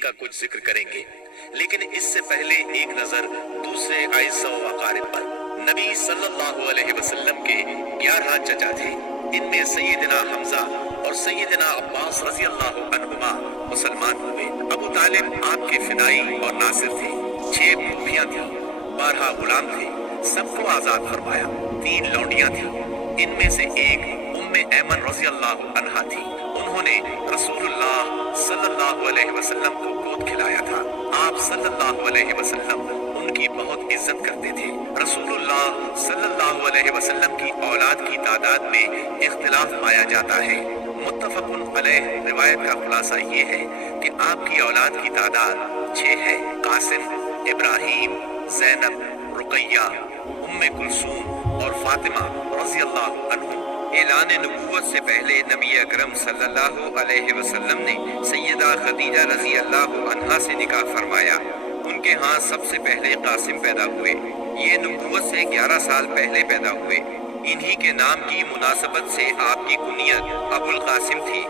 का कुछ जिक्र करेंगे, लेकिन इससे पहले एक नजर दूसरे आइज़ा व अकारिब पर। नबी सल्लल्लाहु अलैहि वसल्लम के 11 चचा थे। इनमें सैयदना हमजा और सैयदना अब्बास रज़ी अल्लाहु अन्हुमा मुसलमान हुए। अबू तालिब आपके फिदाई और नासिर थे। 6 फूफियां थी, 12 गुलाम थे, सबको आजाद फरमाया। 3 लौंडियां थी, इनमें से एक उम्मे ऐमन रज़ी अल्लाहु अन्हा थी। उन्होंने रसूलुल्लाह सल्लल्लाहु अलैहि वसल्लम को गोद खिलाया था। आप सल्लल्लाहु अलैहि वसल्लम उनकी बहुत इज्जत करते थे। रसूलुल्लाह सल्लल्लाहु अलैहि वसल्लम की औलाद की तादाद में इख्तिलाफ पाया जाता है। मुत्तफ़क़ुन अलैह रिवायत का खुलासा ये है कि आपकी औलाद की तादाद 6 है। कासिम, इब्राहीम, ज़ैनब, रुक़ैया, उम्मे कुलसूम और फातिमा रज़ी अल्लाहु अन्हुम। ऐलान नबूवत से पहले नबी अकरम सल्लल्लाहु अलैहि वसल्लम ने सैयदा खदीजा रज़ी अल्लाहु अन्हा से निकाह फरमाया। उनके यहाँ सबसे पहले कासिम पैदा हुए। ये नबूवत से 11 साल पहले पैदा हुए। इन्हीं के नाम की मुनासबत से आपकी कुनियत अबुल कासिम थी।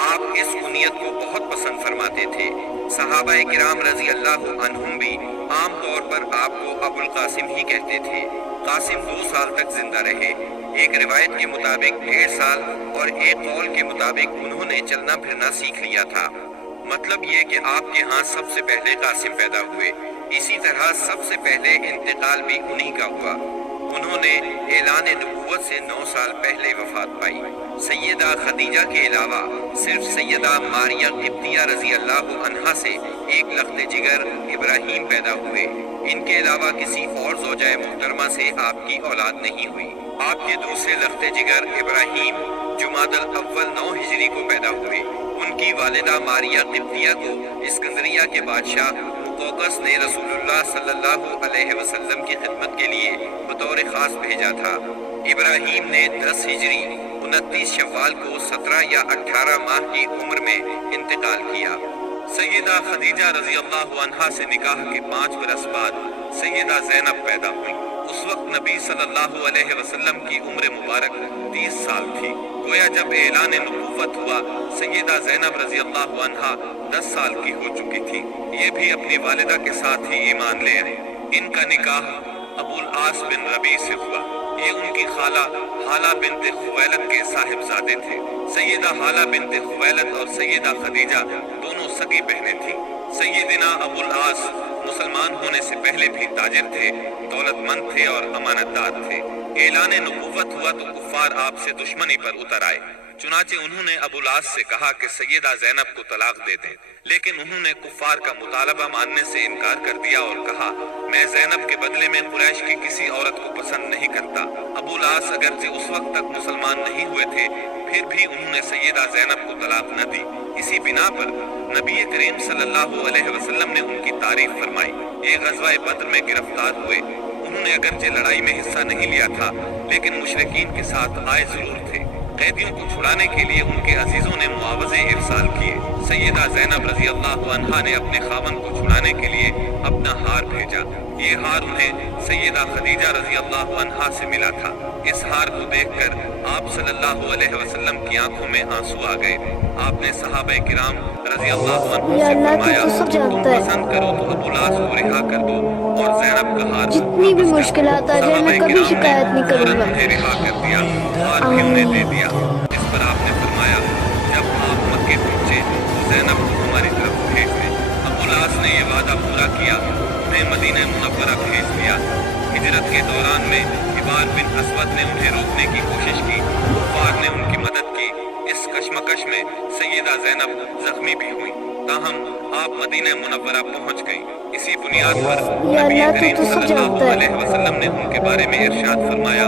आप इस कुनियत को बहुत पसंद फरमाते थे। सहाबाए किराम रज़ी अल्लाहु अन्हुम भी आम तौर पर आपको अबुल कासिम ही कहते थे। कासिम 2 साल तक जिंदा रहे। एक रिवायत के मुताबिक 1.5 साल और एक कौल के मुताबिक उन्होंने चलना फिरना सीख लिया था। मतलब ये कि आपके यहाँ सबसे पहले कासिम पैदा हुए। इसी तरह सबसे पहले इंतकाल भी उन्हीं का हुआ। उन्होंने ऐलान नबूवत से 9 साल पहले वफात पाई। सैयदा खदीजा के अलावा सिर्फ सैयदा मारिया क़िब्तिया रज़ी अल्लाहु अन्हा से एक लख्त जिगर इब्राहीम पैदा हुए। इनके अलावा किसी और ज़ौजाए मुहतरमा से आपकी औलाद नहीं हुई। आपके दूसरे लख्त जिगर इब्राहीम जुमादल अव्वल 9 हिजरी को पैदा हुए। उनकी वालिदा मारिया क़िब्तिया को इस्कंदरिया के बादशाह मुक़ौक़स ने रसूलुल्लाह सल्लल्लाहु अलैहि वसल्लम की खिदमत के लिए बतौर ख़ास भेजा था। इब्राहीम ने 10 हिजरी 29 शव्वाल को 17 या 18 माह की उम्र में इंतकाल किया। सैयदा खदीजा रज़ी अल्लाहु अन्हा से निकाह के 5 बरस बाद सैयदा ज़ैनब पैदा हुई। उस वक्त नबी सल्लल्लाहु अलैहि वसल्लम की उम्र मुबारक 30 साल थी। गोया जब ऐलान नबूवत हुआ, सैयदा ज़ैनब रज़ी अल्लाहु अन्हा 10 साल की हो चुकी थी। ये भी अपनी वालिदा के साथ ही ईमान ले आए। इनका निकाह अबुल आस बिन रबी से हुआ। ये उनकी खाला हाला बिनते खुवैलद के साहिबजादे थे। सैयदा हाला बिनते खुवैलद और सैयदा खदीजा दोनों सगी बहनें थीं। सैयदना अबुल आस मुसलमान होने से पहले भी ताजिर थे, दौलतमंद थे और अमानतदार थे। ऐलान नबूवत हुआ तो कुफ़ार आपसे दुश्मनी पर उतर आए। चुनाचे उन्होंने अबुल आस से कहा कि सैयदा ज़ैनब को तलाक दे दें, लेकिन उन्होंने कुफ़ार का मुतालबा मानने से इनकार कर दिया और कहा, मैं ज़ैनब के बदले में कुरैश की किसी औरत को पसंद नहीं करता। अबुल आस अगरचे उस वक्त तक मुसलमान नहीं हुए थे, फिर भी उन्होंने सैयदा ज़ैनब को तलाक न दी। इसी बिना पर नबी करीम सल्लल्लाहु अलैहि वसल्लम ने उनकी तारीफ फरमाई। ये ग़ज़वा बद्र में गिरफ्तार हुए। उन्होंने अगरचे लड़ाई में हिस्सा नहीं लिया था, लेकिन मुशरिकीन के साथ आए ज़रूर थे। कैदियों को छुड़ाने के लिए उनके अजीजों ने मुआवजे इरसाल किए। सैयदा ज़ैनब रज़ी अल्लाहु अन्हा ने अपने खावन को छुड़ाने के लिए अपना हार भेजा। ये हार उन्हें सैयदा खदीजा रज़ी अल्लाहु अन्हा से मिला था। इस हार को देखकर आप सल्लल्लाहु अलैहि वसल्लम की आंखों में आंसू आ गए। आपने सहाबाए किराम रज़ी अल्लाहु अन्हुम से फरमाया, तुम पसंद करो तो अबुल आस को रिहा कर दो और ज़ैनब का हार जितनी भी मुश्किलात आ जाए मैं कभी शिकायत नहीं करूंगा। रिहा कर दिया, हार भी उन्हें दे दिया। इस पर आपने फरमाया, जब आप मक्के पहुंचे तो ज़ैनब को हमारी तरफ भेज दें। अबुल आस ने ये वादा पूरा किया, उन्हें मदीना मुनव्वरा भेज दिया। हिजरत के दौरान में हिबार बिन असवद ने उन्हें रोकने की कोशिश की। कुफ़ार ने उनकी मदद की। इस कशमकश में सैयदा ज़ैनब जख्मी भी हुई, ताहम आप मदीना मुनव्वरा पहुंच गईं। इसी बुनियाद पर नबी करीम सल्लल्लाहु अलैहि वसल्लम ने उनके बारे में इरशाद फरमाया,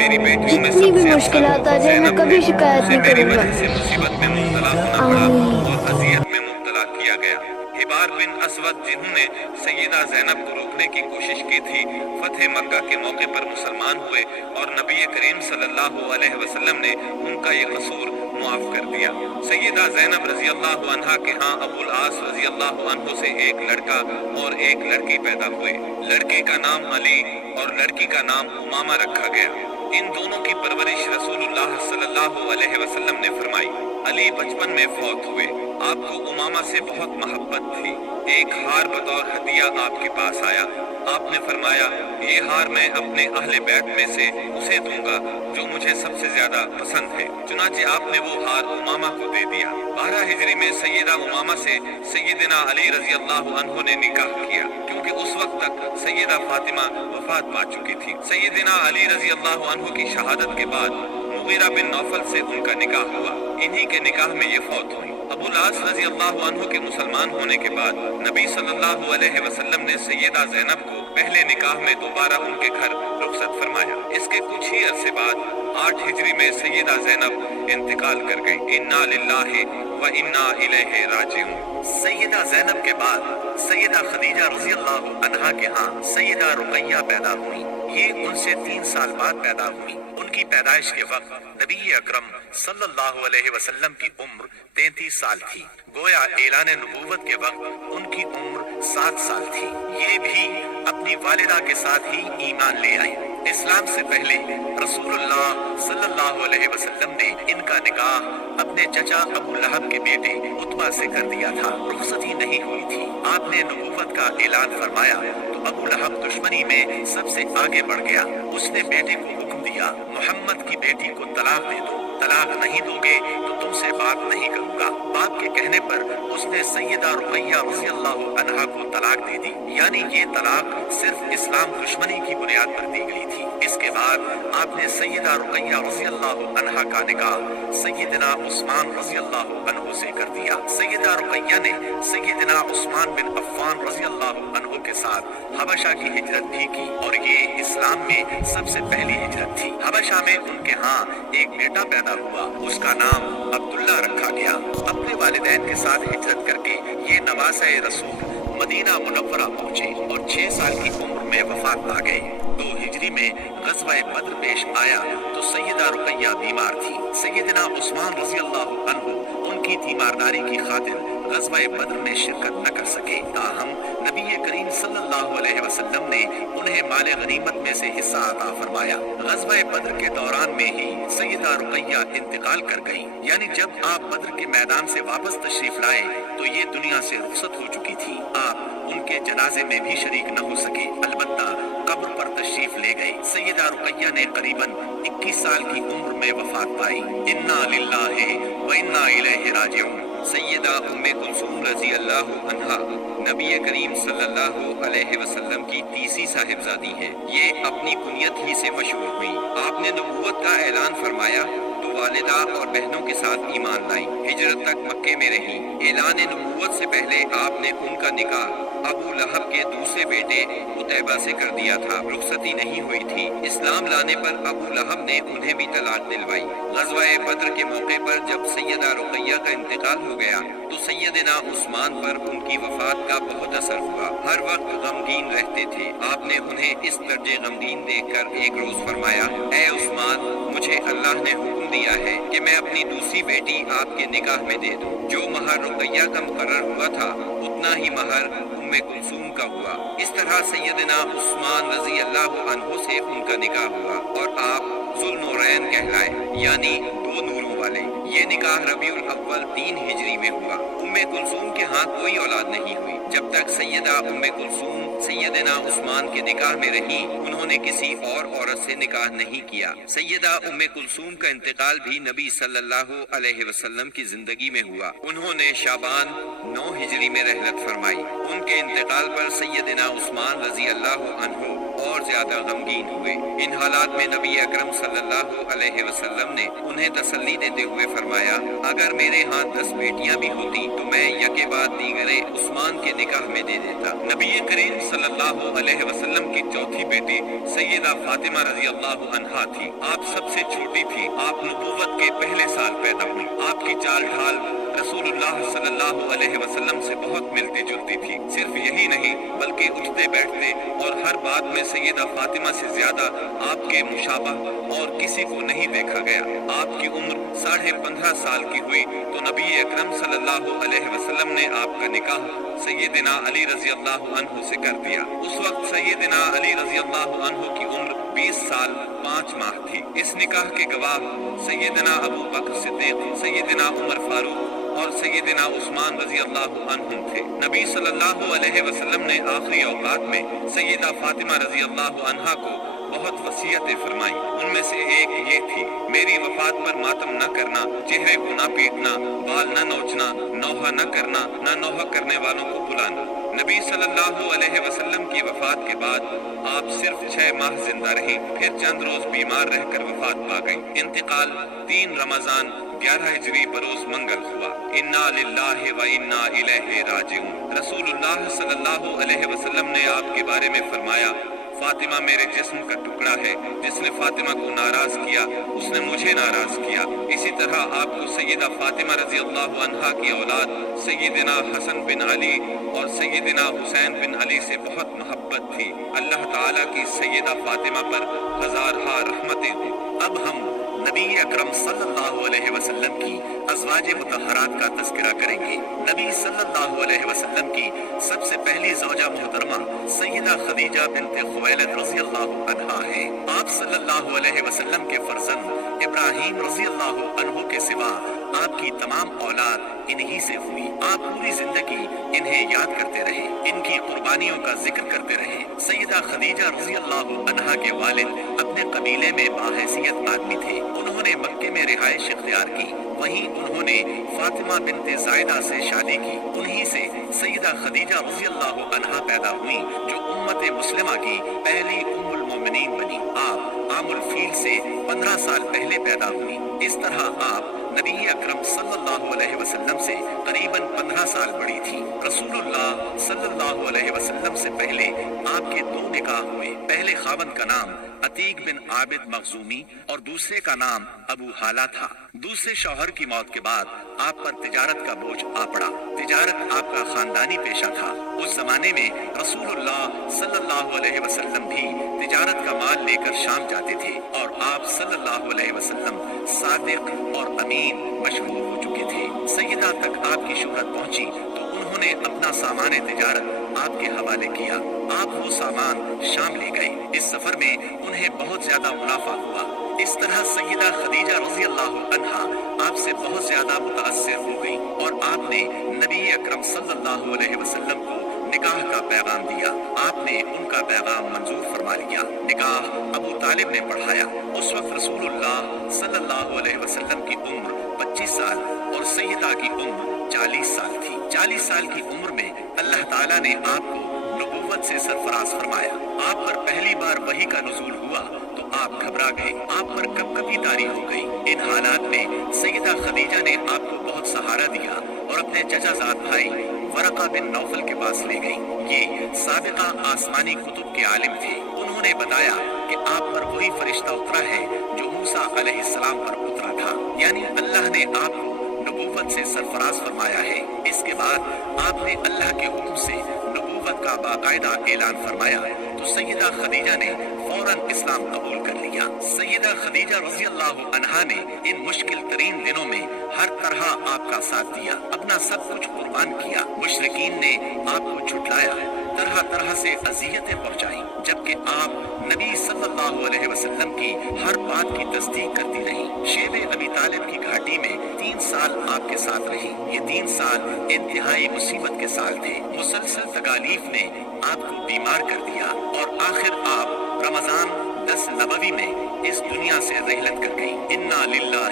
मेरी बेटियों में सबसे मुश्किलात आ जाए मैं कभी शिकायत नहीं करूंगा। मेरी वजह से मुसीबत में मुब्तला होना पड़ा और अज़ियत में मुब्तला किया गया। हिबार बिन असवद जिन्होंने सैयदा ज़ैनब को रोकने की कोशिश की थी, फतह मक्का के मौके पर मुसलमान हुए और नबी करीम सल्लल्लाहु अलैहि वसल्लम ने उनका ये कसूर मुआफ कर दिया। सैयदा ज़ैनब रज़ी अल्लाहु अन्हा के यहाँ अबुल आस रज़ी अल्लाहु अन्हु से एक लड़का और एक लड़की पैदा हुए। लड़के का नाम अली और लड़की का नाम उमामा रखा गया। इन दोनों की परवरिश रसूलुल्लाह सल्लल्लाहु अलैहि वसल्लम ने फरमाई। अली बचपन में फौत हुए। آپ کو امامہ سے بہت محبت تھی۔ ایک ہار بطور ہدیہ آپ کے پاس آیا۔ آپ نے فرمایا یہ ہار میں اپنے اہل بیت میں سے اسے دوں گا جو مجھے سب سے زیادہ پسند ہے۔ چنانچہ آپ نے وہ ہار امامہ کو دے دیا۔ 12 ہجری میں سیدہ امامہ سے سیدنا علی رضی اللہ عنہ نے نکاح کیا، کیونکہ اس وقت تک سیدہ فاطمہ وفات پا چکی تھی۔ سیدنا علی رضی اللہ عنہ کی شہادت کے بعد مغیرہ بن نوفل سے ان کا نکاح ہوا۔ انہی کے نکاح میں یہ فوت ہوئی۔ ابو العاص رضی اللہ عنہ کے مسلمان ہونے کے بعد نبی صلی اللہ علیہ وسلم نے سیدہ زینب کو پہلے نکاح میں دوبارہ ان کے گھر رخصت فرمایا۔ اس کے کچھ ہی عرصے بعد 8 ہجری میں سیدہ زینب انتقال کر گئی۔ انا للہ و انا الیہ راجعون۔ سیدہ زینب کے بعد سیدہ خدیجہ رضی اللہ عنہا کے ہاں سیدہ رقیہ پیدا ہوئی۔ یہ ان سے 3 سال بعد پیدا ہوئی۔ ان کی پیدائش کے وقت نبی اکرم صلی اللہ علیہ وسلم کی عمر 33 سال تھی۔ گویا اعلان نبوت کے وقت ان کی عمر 7 سال تھی۔ یہ بھی اپنی والدہ کے ساتھ ہی ایمان لے آئی۔ اسلام سے پہلے رسول اللہ صلی اللہ علیہ وسلم نے ان کا نکاح اپنے چچا ابو لہب کے بیٹے عتبہ سے کر دیا تھا۔ رخصت ہی نہیں ہوئی تھی۔ آپ نے نبوت کا اعلان فرمایا تو ابو لہب دشمنی میں سب سے آگے بڑھ گیا۔ اس نے بیٹے کو حکم دیا محمد کی بیٹی کو طلاق دے دو، طلاق نہیں دو گے تو تم سے بات نہیں کروں گا۔ باپ کے کہنے پر اس نے سیدہ رقیہ رضی اللہ عنہا کو طلاق دے دی، یعنی یہ طلاق صرف اسلام دشمنی کی بنیاد پر دی گئی تھی۔ اس کے بعد آپ نے سیدہ رقیہ رضی اللہ عنہا کا نکاح سیدنا عثمان رضی اللہ عنہ سے کر دیا۔ سیدہ رقیہ نے سیدنا عثمان بن عفان رضی اللہ عنہ کے ساتھ حبشہ کی ہجرت بھی کی، اور یہ اسلام میں سب سے پہلی ہجرت تھی۔ حبشہ میں ان کے ہاں ایک بیٹا پیدا ہوا، اس کا نام عبداللہ رکھا گیا۔ اپنے والدین کے ساتھ ہجرت کر کے یہ نواسۂ رسول مدینہ منورہ پہنچے اور 6 سال کی عمر میں وفات پا گئے۔ 2 ہجری میں غزوہ بدر پیش آیا تو سیدہ رقیہ بیمار تھی۔ سیدنا عثمان رضی اللہ عنہ ان کی تیمارداری کی خاطر غزوہ بدر میں شرکت نہ کر سکے، تاہم نبی کریم صلی اللہ علیہ وسلم نے انہیں مال غنیمت میں سے حصہ عطا فرمایا۔ غزوہ بدر کے دوران میں ہی سیدہ رقیہ انتقال کر گئی، یعنی جب آپ بدر کے میدان سے واپس تشریف لائے تو یہ دنیا سے رخصت ہو چکی تھی۔ آپ ان کے جنازے میں بھی شریک نہ ہو سکے، البتہ قبر پر تشریف لے گئے۔ سیدہ رقیہ نے قریباً 21 سال کی عمر میں وفات پائی۔ انا للہ و انا الیہ راجعون۔ سیدہ ام کلثوم رضی اللہ عنہا نبی کریم صلی اللہ علیہ وسلم کی تیسری صاحبزادی ہیں۔ یہ اپنی کنیت ہی سے مشہور ہوئی۔ آپ نے نبوت کا اعلان فرمایا تو والدہ اور بہنوں کے ساتھ ایمان لائی۔ ہجرت تک مکے میں رہی۔ اعلان نبوت سے پہلے آپ نے ان کا نکاح ابو لہب کے دوسرے بیٹے عتیبہ سے کر دیا تھا۔ رخصتی نہیں ہوئی تھی۔ اسلام لانے پر ابو لہب نے انہیں بھی طلاق دلوائی۔ غزوہ بدر کے موقع پر جب سیدہ رقیہ کا انتقال ہو گیا تو سیدنا عثمان پر ان کی وفات کا بہت اثر ہوا۔ ہر وقت غمگین رہتے تھے۔ آپ نے انہیں اس درجے غمگین دیکھ کر ایک روز فرمایا، اے عثمان، مجھے اللہ نے حکم دیا ہے کہ میں اپنی دوسری بیٹی آپ کے نکاح میں دے دوں۔ جو مہر رقیہ کا مقرر ہوا تھا اتنا ہی مہر ام کلثوم کا ہوا۔ اس طرح سیدنا عثمان رضی اللہ عنہ سے ان کا نکاح ہوا اور آپ ذوالنورین کہلائے، یعنی 2 نوروں والے۔ یہ نکاح ربیع الاول 3 ہجری میں ہوا۔ ام کلثوم کے ہاں کوئی اولاد نہیں ہوئی۔ جب تک سیدہ ام کلثوم سیدنا عثمان کے نکاح میں رہیں انہوں نے کسی اور عورت سے نکاح نہیں کیا۔ سیدہ ام کلثوم کا انتقال بھی نبی صلی اللہ علیہ وسلم کی زندگی میں ہوا۔ انہوں نے شعبان 9 ہجری میں رحلت فرمائی۔ ان کے انتقال پر سیدنا عثمان رضی اللہ عنہ اور زیادہ غمگین ہوئے۔ ان حالات میں نبی اکرم صلی اللہ علیہ وسلم نے انہیں تسلی دیتے ہوئے فرمایا، اگر میرے ہاں 10 بیٹیاں بھی ہوتی تو میں یکے بعد دیگرے عثمان کے نکاح میں دے دیتا۔ نبی کریم صلی اللہ علیہ وسلم کی چوتھی بیٹی سیدہ فاطمہ رضی اللہ عنہا تھی۔ آپ سب سے چھوٹی تھی۔ آپ نبوت کے پہلے سال پیدا ہوئی۔ آپ کی چال ڈھال رسول اللہ صلی اللہ علیہ وسلم سے بہت ملتی جلتی تھی۔ صرف یہی نہیں بلکہ اٹھتے بیٹھتے اور ہر بات میں سیدہ فاطمہ سے زیادہ آپ کے مشابہ اور کسی کو نہیں دیکھا گیا۔ آپ کی عمر 15.5 سال کی ہوئی تو نبی اکرم صلی اللہ علیہ وسلم نے آپ کا نکاح سیدنا علی رضی اللہ عنہ سے کر دیا۔ اس وقت سیدنا علی رضی اللہ عنہ کی عمر 20 سال 5 ماہ تھی۔ اس نکاح کے گواہ سیدنا ابو بکر صدیق، سیدنا عمر فاروق اور سیدنا عثمان رضی اللہ عنہم تھے۔ نبی صلی اللہ علیہ وسلم نے آخری اوقات میں سیدہ فاطمہ رضی اللہ عنہا کو بہت وصیتیں فرمائی۔ ان میں سے ایک یہ تھی، میری وفات پر ماتم نہ کرنا، چہرے کو نہ پیٹنا، بال نہ نوچنا، نوحہ نہ کرنا، نہ نوحہ کرنے والوں کو بلانا۔ نبی صلی اللہ علیہ وسلم کی وفات کے بعد آپ صرف 6 ماہ زندہ رہیں، پھر چند روز بیمار رہ کر وفات پا گئیں۔ انتقال 3 رمضان 11 ہجری بروز منگل ہوا۔ انا للہ و انا الیہ راجعون۔ رسول اللہ صلی اللہ علیہ وسلم نے آپ کے بارے میں فرمایا، فاطمہ میرے جسم کا ٹکڑا ہے، جس نے فاطمہ کو ناراض کیا اس نے مجھے ناراض کیا۔ اسی طرح آپ کو سیدہ فاطمہ رضی اللہ عنہا کی اولاد سیدنا حسن بن علی اور سیدنا حسین بن علی سے بہت محبت تھی۔ اللہ تعالیٰ کی سیدہ فاطمہ پر ہزارہا رحمتیں ہوں۔ اب ہم نبی اکرم صلی اللہ علیہ وسلم کی ازواج مطہرات کا تذکرہ کریں گے۔ نبی صلی اللہ علیہ وسلم کی سب سے پہلی زوجہ محترمہ سیدہ خدیجہ بنت خویلد رضی اللہ عنہا ہے۔ آپ صلی اللہ علیہ وسلم کے فرزند ابراہیم رضی اللہ عنہ کے سوا آپ کی تمام اولاد انہی سے ہوئی۔ آپ پوری زندگی انہیں یاد کرتے رہے، ان کی قربانیوں کا ذکر کرتے رہے۔ سیدہ خدیجہ رضی اللہ عنہا کے والد اپنے قبیلے میں باحیثیت آدمی تھے۔ انہوں نے مکے میں رہائش اختیار کی، وہیں انہوں نے فاطمہ بنت زائدہ سے شادی کی۔ انہی سے سیدہ خدیجہ رضی اللہ عنہا پیدا ہوئیں، جو امت مسلمہ کی پہلی ام المومنین بنی۔ آپ عام الفیل سے 15 سال پہلے پیدا ہوئی۔ اس طرح آپ نبی اکرم صلی اللہ علیہ وسلم سے قریباً 15 سال بڑی تھی۔ رسول اللہ صلی اللہ علیہ وسلم سے پہلے آپ کے 2 نکاح ہوئے۔ پہلے خاوند کا نام عتیق بن عابد مخزومی اور دوسرے کا نام ابو حالہ تھا۔ دوسرے شوہر کی موت کے بعد آپ پر تجارت کا بوجھ آ پڑا۔ تجارت آپ کا خاندانی پیشہ تھا۔ اس زمانے میں رسول اللہ صلی اللہ علیہ وسلم بھی تجارت کا مال لے کر شام جاتے تھے، اور آپ صلی اللہ علیہ وسلم صادق اور امین مشہور ہو چکے تھے۔ سیدہ تک آپ کی شہرت پہنچی تو انہوں نے اپنا سامان تجارت آپ کے حوالے کیا۔ آپ وہ سامان شام لے گئے۔ اس سفر میں انہیں بہت زیادہ منافع ہوا۔ اس طرح سیدہ خدیجہ رضی اللہ عنہا آپ سے بہت زیادہ متاثر ہو گئی، اور آپ نے نبی اکرم صلی اللہ علیہ وسلم کو نکاح کا پیغام دیا۔ آپ نے ان کا پیغام منظور فرما لیا۔ نکاح ابو طالب نے پڑھایا۔ اس وقت رسول اللہ صلی اللہ علیہ وسلم کی عمر 25 سال اور سیدہ کی عمر 40 سال تھی۔ 40 سال کی عمر میں اللہ تعالیٰ نے آپ کو نبوت سے سرفراز فرمایا۔ آپ پر پہلی بار وحی کا نزول ہوا تو آپ گھبرا گئے، آپ پر کپکپی طاری ہو گئی۔ ان حالات میں سیدہ خدیجہ نے آپ کو بہت سہارا دیا اور اپنے چچا زاد بھائی ورقہ بن نوفل کے پاس لے گئی۔ یہ سابقہ آسمانی کتب کے عالم تھے۔ انہوں نے بتایا کہ آپ پر وہی فرشتہ اترا ہے جو موسیٰ علیہ السلام پر اترا تھا، یعنی اللہ نے آپ کو نبوت سے سرفراز فرمایا ہے۔ اس کے بعد آپ نے اللہ کے حکم سے نبوت کا باقاعدہ اعلان فرمایا تو سیدہ خدیجہ نے فوراً اسلام قبول کر لیا۔ سیدہ خدیجہ رضی اللہ عنہا نے ان مشکل ترین دنوں میں ہر طرح آپ کا ساتھ دیا، اپنا سب کچھ قربان کیا۔ مشرکین نے آپ کو جھٹلایا، طرح طرح سے اذیتیں پہنچائیں، جبکہ آپ نبی صلی اللہ علیہ وسلم کی ہر بات کی تصدیق کرتی رہیں۔ شیب ابی طالب کی گھاٹی میں 3 سال آپ کے ساتھ رہی۔ یہ 3 سال انتہائی مصیبت کے سال تھے۔ مسلسل تکالیف نے آپ کو بیمار کر دیا، اور آخر آپ رمضان 10 نبوی میں اس دنیا سے رحلت کر گئی۔ انا للہ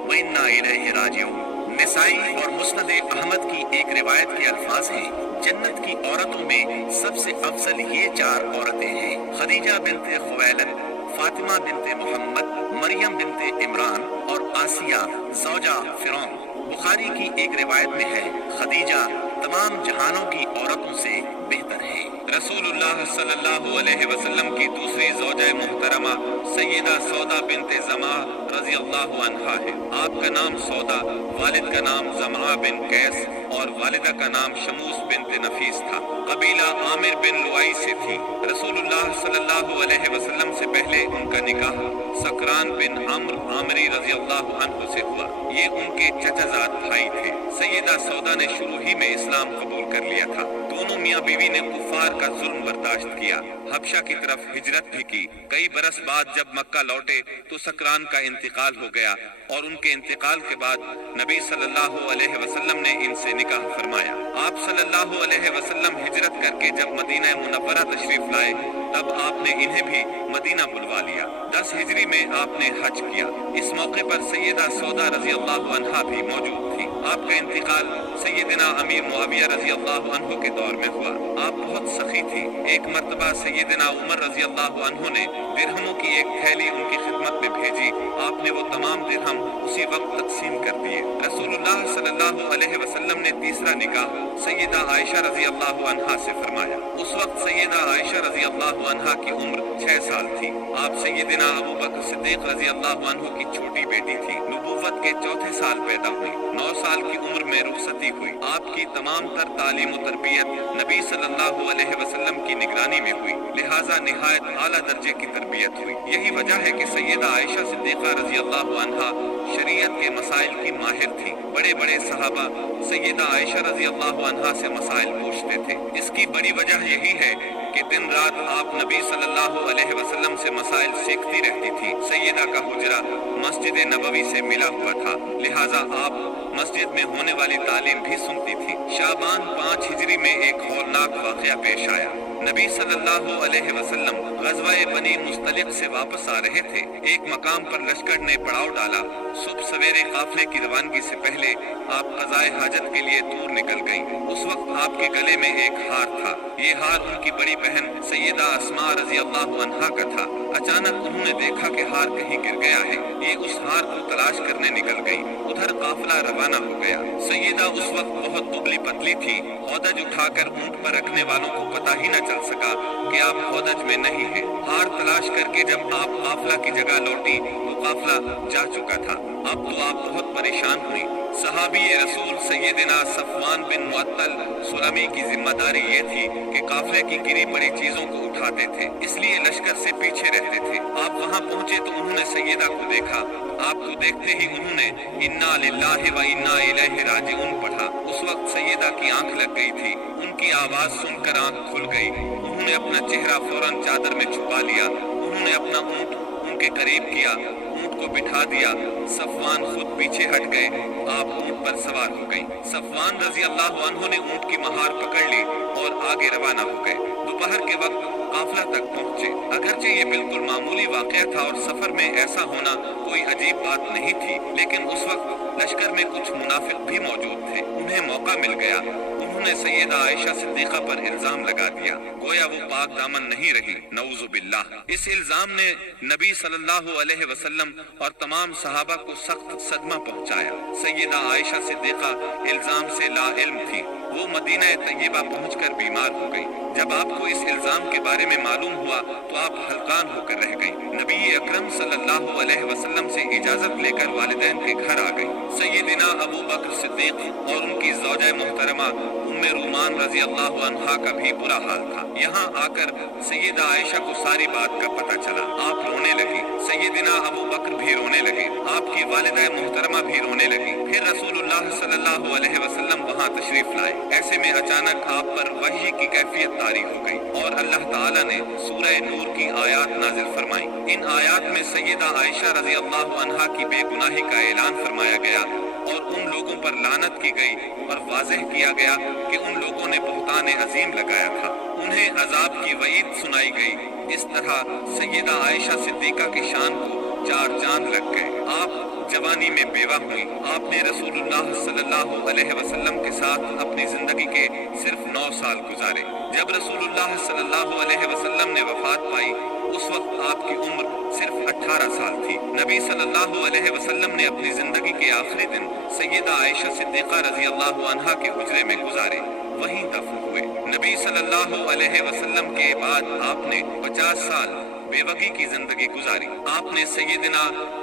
و انا الیہ راجعون۔ نسائی اور مسند احمد کی ایک روایت کے الفاظ ہیں، جنت کی عورتوں میں سب سے افضل یہ 4 عورتیں ہیں: خدیجہ بنت خویلد، فاطمہ بنت محمد، مریم بنت عمران اور آسیہ زوجہ فرعون۔ بخاری کی ایک روایت میں ہے، خدیجہ تمام جہانوں کی عورتوں سے بہتر ہے۔ رسول اللہ صلی اللہ علیہ وسلم کی دوسری زوجہ محترمہ سیدہ سودا بنت زمعہ رضی اللہ عنہا ہے۔ آپ کا نام سودا، والد کا نام زمعہ بن قیس اور والدہ کا نام شموس بنت نفیس تھا۔ قبیلہ عامر بن لوائی سے تھی۔ رسول اللہ صلی اللہ علیہ وسلم سے پہلے ان کا نکاح سکران بن عمرو عامری رضی اللہ عنہ سے ہوا۔ یہ ان کے چچا زاد بھائی تھے۔ سیدہ سودا نے شروع ہی میں اسلام قبول کر لیا تھا۔ دونوں मियां बीवी ने कुफार का जुल्म बर्दाश्त किया, हबशा की तरफ हिजरत भी की। कई बरस बाद जब मक्का लौटे तो सकरान का इंतकाल हो गया और उनके इंतकाल के बाद नबी सल्लल्लाहु अलैहि वसल्लम ने इनसे निकाह फरमाया। आप सल्लल्लाहु अलैहि वसल्लम हिजरत करके जब मदीना मुनव्वरा तशरीफ लाए तब आपने इन्हें भी मदीना बुलवा लिया। 10 हिजरी में आपने हज किया। इस मौके पर सैयदा सौदा रजी अल्लाह अन्हा भी मौजूद थी। आपका इंतकाल सैयदना अमीर मुआविया रजी अल्लाह अन्हु के दौर में हुआ। आप बहुत सखी थी। एक मर्तबा सैयदना उमर रजी अल्लाह अन्हु ने दिरहमों की एक थैली उनकी खिदमत में भेजी। आपने वो तमाम दिरहम उसी वक्त तकसीम कर दिए। रसूलुल्लाह सल्लल्लाहु अलैहि वसल्लम ने तीसरा निकाह सैयदा आयशा रजी अल्लाह अन्हा से फरमाया। उस वक्त सैयदा आयशा रजी अल्लाह अन्हा की उम्र 6 साल थी। आप सैयदना अबू बकर सिद्दीक रजी अल्लाह अन्हु की छोटी बेटी थी। नबूवत के चौथे साल पैदा हुई। 9 साल की उम्र में रुखसती हुई। आपकी तमाम तर तालीम और तरबियत नबी सल्लल्लाहु अलैहि वसल्लम की निगरानी में हुई, लिहाजा निहायत आला दर्जे की तरबियत हुई। यही वजह है कि सैयदा आयशा सिद्दीक़ा रजी अल्लाह अन्हा शरीयत के मसाइल की माहिर थी। बड़े बड़े सहाबा सैयदा आयशा रजी अल्लाह अन्हा से मसाइल पूछते थे। इसकी बड़ी वजह यही है कि दिन रात आप नबी सल्लल्लाहु अलैहि वसल्लम से मसाइल सीखती रहती थी। सैयदा का हुजरा मस्जिद नबवी से मिला हुआ था, लिहाजा आप मस्जिद में होने वाली तालीम भी सुनती थी। शाबान 5 हिजरी में एक हौलनाक वाक़या पेश आया। नबी सल्लल्लाहु अलैहि वसल्लम ग़ज़वा-ए बनी मुस्तलिक़ से वापस आ रहे थे। एक मकाम पर लश्कर ने पड़ाव डाला। सुबह सवेरे काफिले की रवानगी से पहले आप क़ज़ाए हाजत के लिए दूर निकल गईं। उस वक्त आपके गले में एक हार था। ये हार उनकी बड़ी बहन सैयदा अस्मा रज़ी अल्लाह अन्हा का था। अचानक उन्होंने देखा कि हार कहीं गिर गया है। ये उस हार को तलाश करने निकल गई। उधर काफिला रवाना हो गया। सैयदा उस वक्त बहुत दुबली पतली थी। हौदज उठाकर ऊंट पर रखने वालों को पता ही न चल सका कि आप हौदज में नहीं हैं। हार तलाश करके जब आप काफिला की जगह लौटी तो काफिला जा चुका था। अब तो आप बहुत परेशान हुई। सहाबी रसूल सैयदना सफवान बिन मुअत्तल सुलमी की जिम्मेदारी ये थी कि काफिले की गिरी पड़ी चीजों को उठाते थे, इसलिए लश्कर से पीछे रहते थे। आप वहां पहुंचे तो उन्होंने सैयदा को देखा। आपको देखते ही उन्होंने इन्ना लिल्लाहि व इन्ना इलैहि राजिऊन पढ़ा। उस वक्त सैयदा की आंख लग गई थी। उनकी आवाज सुनकर आंख खुल गई। उन्होंने अपना चेहरा फौरन चादर में छुपा लिया। उन्होंने अपना ऊंट उनके करीब किया, ऊंट को बिठा दिया। सफवान खुद पीछे हट गए। आप ऊंट पर सवार हो गई। सफवान रजी अल्लाह अन्हु ने ऊंट की महार पकड़ ली और आगे रवाना हो गए। दोपहर के वक्त काफिला तक पहुंचे। अगरचे ये बिल्कुल मामूली वाकया था और सफर में ऐसा होना कोई अजीब बात नहीं थी, लेकिन उस वक्त लश्कर में कुछ मुनाफिक भी मौजूद थे। उन्हें मौका मिल गया। उन्होंने सैयदा आयशा सिद्दीक़ा पर इल्जाम लगा दिया, गोया वो पाक दामन नहीं रही। नऊज़ु बिल्लाह। इस इल्जाम ने नबी सल्लल्लाहु अलैहि वसल्लम और तमाम सहाबा को सख्त सदमा पहुंचाया। सैयदा आयशा सिद्दीक़ा इल्जाम से ला इल्म थी। वो मदीना तैयबा पहुंचकर बीमार हो गई। जब आपको इस इल्जाम के बारे में मालूम हुआ तो आप हलकान होकर रह गई। नबी अकरम सल्लल्लाहु अलैहि वसल्लम से इजाजत लेकर वालिदैन के घर आ गई। सैयदना अबू बकर सिद्दीक और उनकी ज़ौजा मोहतरमा उम्मे रूमान रजी अल्लाह अन्हा का भी बुरा हाल था। यहाँ आकर सैयदा आयशा को सारी बात का पता चला। आप रोने लगी। सैयदना अबू बकर भी रोने लगे। आपकी वालिदा मोहतरमा भी रोने लगी। फिर रसूलुल्लाह सल्लल्लाहु अलैहि वसल्लम वहाँ तशरीफ लाए। ऐसे में अचानक आप पर वही की कैफियत तारी हो गई और अल्लाह ताला ने सूरह नूर की आयत नाजिल फरमाई। इन आयत में सैयदा आयशा रजी अल्लाह अन्हा की बेगुनाही का ऐलान फरमाया गया और उन लोगों पर लानत की गई और वाज़ेह किया गया कि उन लोगों ने बुहतान अजीम लगाया था। उन्हें अजाब की वईद सुनाई गई। इस तरह सैयदा आयशा सिद्दीक़ा की शान को 4 चांद लग गए। आप जवानी में बेवा हुई। आपने रसूलुल्लाह सल्लल्लाहु अलैहि वसल्लम के साथ अपनी जिंदगी के सिर्फ 9 साल गुजारे। जब रसूलुल्लाह सल्लल्लाहु अलैहि वसल्लम ने वफात पाई उस वक्त आपकी उम्र सिर्फ 18 साल थी। नबी सल्लल्लाहु अलैहि वसल्लम ने अपनी जिंदगी के आखिरी दिन सैयदा आयशा सिद्दीक़ा रजी अल्लाह अन्हा के हुजरे में गुजारे, वहीं दफन हुए। नबी सल्लल्लाहु अलैहि वसल्लम के बाद आपने 50 साल बेवगी की जिंदगी गुजारी। आपने सैयदना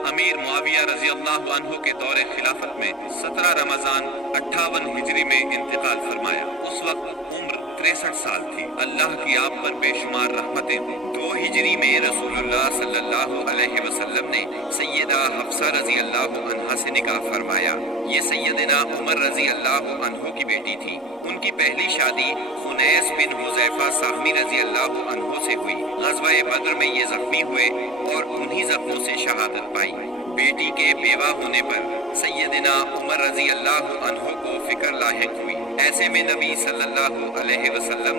अमीर मुआविया रजी अल्लाह अन्हु के दौरे खिलाफत में 17 रमजान 58 हिजरी में इंतकाल फरमाया। उस वक्त उम्र 63 साल थी। अल्लाह की आप पर बेशुमार रहमतें हों। 2 हिजरी में रसूलुल्लाह सल्लल्लाहु अलैहि वसल्लम ने सैयदा हफ्सा रजी अल्लाह अन्हा से निकाह फरमाया। ये सैयदना उमर रजी अल्लाह अन्हु की बेटी थी। उनकी पहली शादी खुनैस बिन हुज़ैफा साहमी रजी अल्लाह अन्हु से हुई। ग़ज़वा-ए बद्र में ये ज़ख्मी हुए और उन्हीं ज़ख्मों से शहादत पाई। बेटी के बेवा होने पर सैयदना उमर रजी अल्लाह अन्हु को फिक्र लाहिक हुई। ऐसे में नबी सल्लल्लाहु अलैहि वसल्लम